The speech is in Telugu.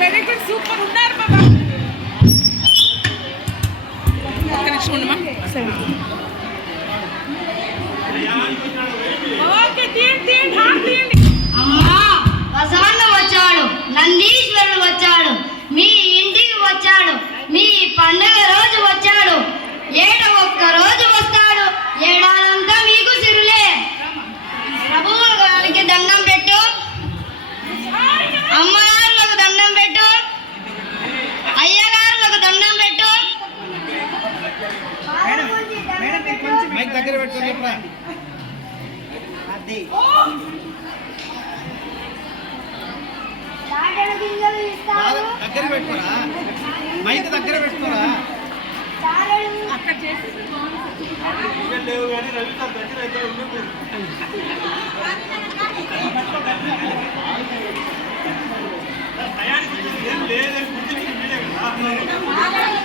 వెరీ గుడ్ సూపర్ ఉన్నారు బాబా. ఒక్క నిమిషం ఉండమా. ఓకే తీయండి అమ్మా బసవన్న వచ్చాడు, నందీశ్వరుడు వచ్చాడు, మీ ఇంటికి వచ్చాడు, మీ పండుగ రోజు వచ్చాడు, ఏట ఒక్క రోజు వస్తాడు, ఏడాదంతా మీకు సిరులే. ప్రభువు గారికి దండం పెట్టు, అమ్మగారులకు దండం పెట్టు, అయ్యగారులకు దండం పెట్టు. దగ్గర పెట్టుకో. దగ్గర పెట్టుకోరా, మైక్ దగ్గర పెట్టుకోరా. అక్కడ చేసి లేవు కానీ రవి సార్ దగ్గర అయితే లేదని గుర్తించి మీరే కదా.